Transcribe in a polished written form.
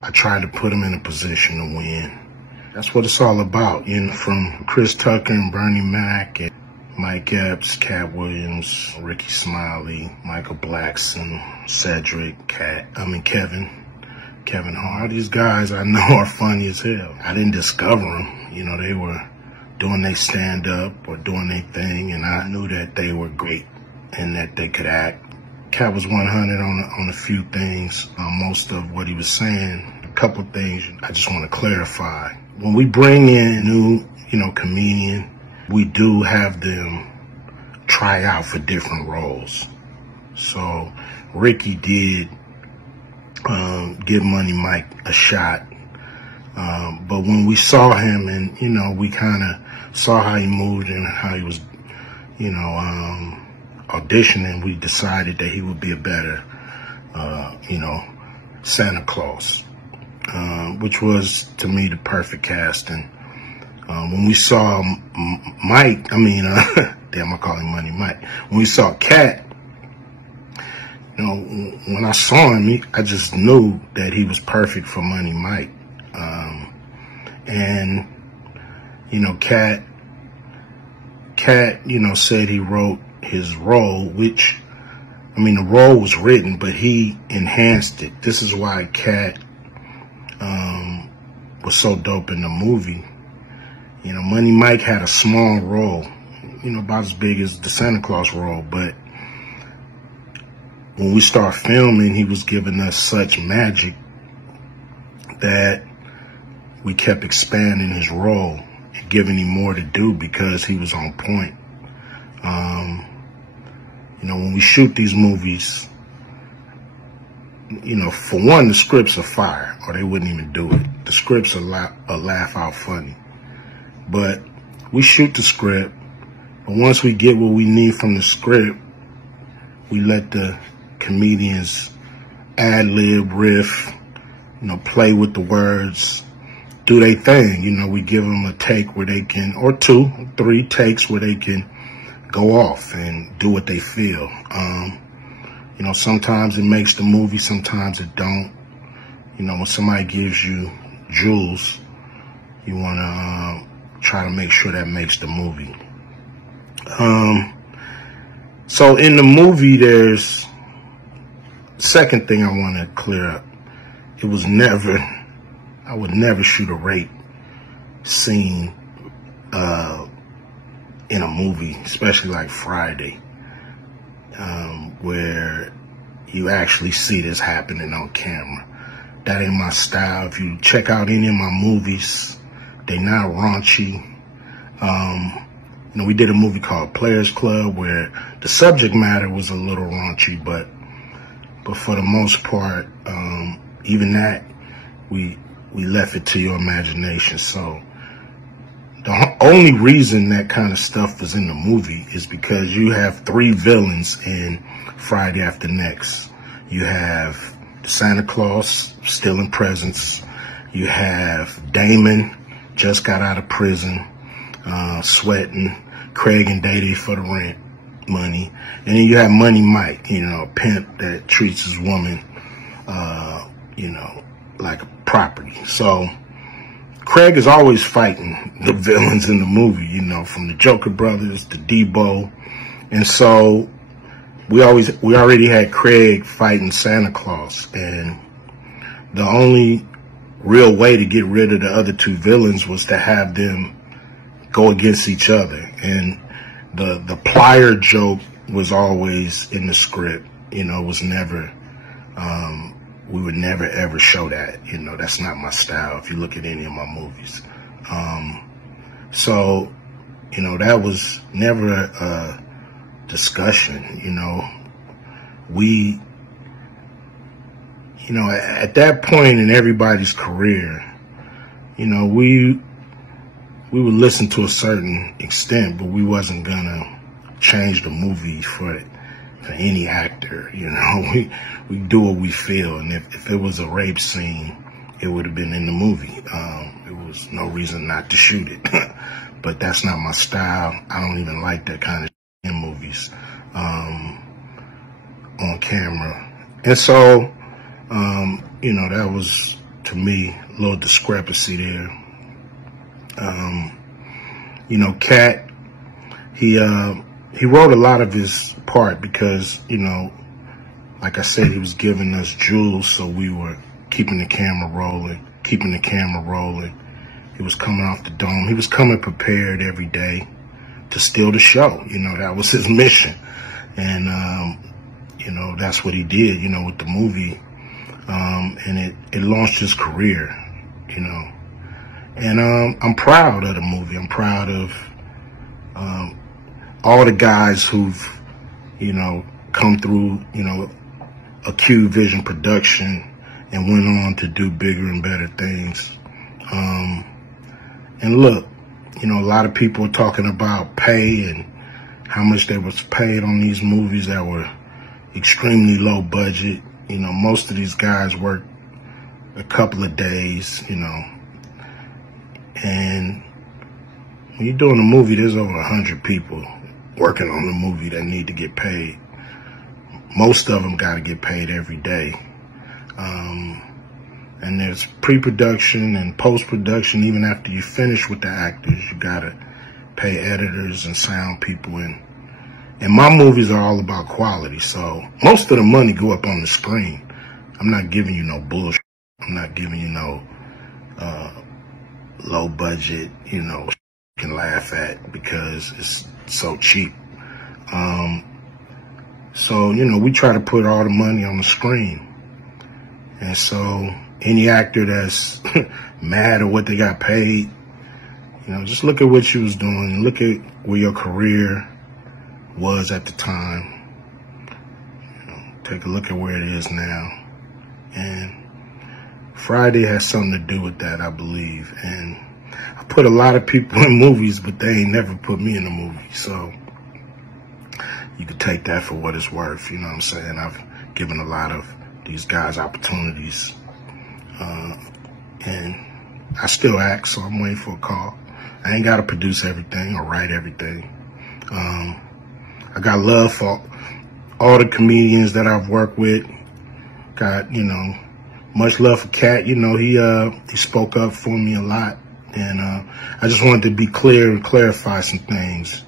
I tried to put them in a position to win. That's what it's all about, you know, from Chris Tucker and Bernie Mac and Mike Epps, Katt Williams, Ricky Smiley, Michael Blackson, Cedric, Kevin Hart. These guys I know are funny as hell. I didn't discover them. You know, they were doing their stand-up or doing their thing, and I knew that they were great and that they could act. Katt was 100 on a few things. Most of what he was saying, a couple things I just want to clarify. When we bring in new, comedian, we do have them try out for different roles. So Ricky did give Money Mike a shot. But when we saw him and, we kind of saw how he moved and how he was, auditioning, we decided that he would be a better, Santa Claus, which was, to me, the perfect casting. When we saw Mike, damn, I call him Money Mike. When we saw Katt, when I saw him, I just knew that he was perfect for Money Mike. Katt, said he wrote his role, which, the role was written, but he enhanced it. This is why Katt was so dope in the movie. Money Mike had a small role, about as big as the Santa Claus role, but when we start filming, he was giving us such magic that we kept expanding his role and giving him more to do because he was on point. When we shoot these movies, for one, the scripts are fire, or they wouldn't even do it. The scripts are laugh out funny. But we shoot the script, but once we get what we need from the script, we let the comedians ad-lib, riff, play with the words, do their thing. We give them a take where they can, or 2, 3 takes where they can go off and do what they feel. Sometimes it makes the movie, sometimes it don't. When somebody gives you jewels, you want to try to make sure that makes the movie. So in the movie, there's second thing I want to clear up. It was never, I would never shoot a rape scene in a movie, especially like Friday, where you actually see this happening on camera. That ain't my style. If you check out any of my movies, they not raunchy. We did a movie called Players Club where the subject matter was a little raunchy, but for the most part, even that, we left it to your imagination. So the only reason that kind of stuff was in the movie is because you have 3 villains in Friday After Next. You have Santa Claus stealing presents. You have Damon, just got out of prison, sweating. Craig and Day for the rent money. And then you have Money Mike, a pimp that treats his woman, like property. So Craig is always fighting the villains in the movie, from the Joker brothers to Debo. And so we already had Craig fighting Santa Claus. And the only real way to get rid of the other 2 villains was to have them go against each other. And the plier joke was always in the script, was never, we would never ever show that, that's not my style if you look at any of my movies. So, that was never a discussion, we, at that point in everybody's career, we would listen to a certain extent, but we wasn't gonna change the movie for any actor. We do what we feel, and if it was a rape scene, it would have been in the movie. There was no reason not to shoot it. But that's not my style. I don't even like that kind of in movies on camera. And so, that was to me, a little discrepancy there. You know, Katt, he wrote a lot of his part because, you know, like I said, he was giving us jewels, so we were keeping the camera rolling. He was coming off the dome. He was coming prepared every day to steal the show. You know, that was his mission. And, you know, that's what he did, you know, with the movie. And it launched his career, you know. And I'm proud of the movie. I'm proud of all the guys who've, you know, come through, you know, a Q Vision production and went on to do bigger and better things. And look, you know, a lot of people are talking about pay and how much they was paid on these movies that were extremely low budget. You know, most of these guys work a couple of days, you know. And when you're doing a movie, there's over 100 people working on the movie that need to get paid. Most of them got to get paid every day. And there's pre-production and post-production. Even after you finish with the actors, you got to pay editors and sound people. And my movies are all about quality. So most of the money go up on the screen. I'm not giving you no bullshit. I'm not giving you no low budget, you know, you can laugh at because it's so cheap. So, you know, we try to put all the money on the screen. And so any actor that's mad at what they got paid, you know, just look at what you was doing. Look at where your career was at the time. You know, take a look at where it is now. And Friday has something to do with that, I believe. And I put a lot of people in movies, but they ain't never put me in a movie. So you could take that for what it's worth. You know what I'm saying? I've given a lot of these guys opportunities. And I still act, so I'm waiting for a call. I ain't got to produce everything or write everything. I got love for all the comedians that I've worked with. Got, you know, much love for Katt. You know, he spoke up for me a lot. And I just wanted to be clear and clarify some things.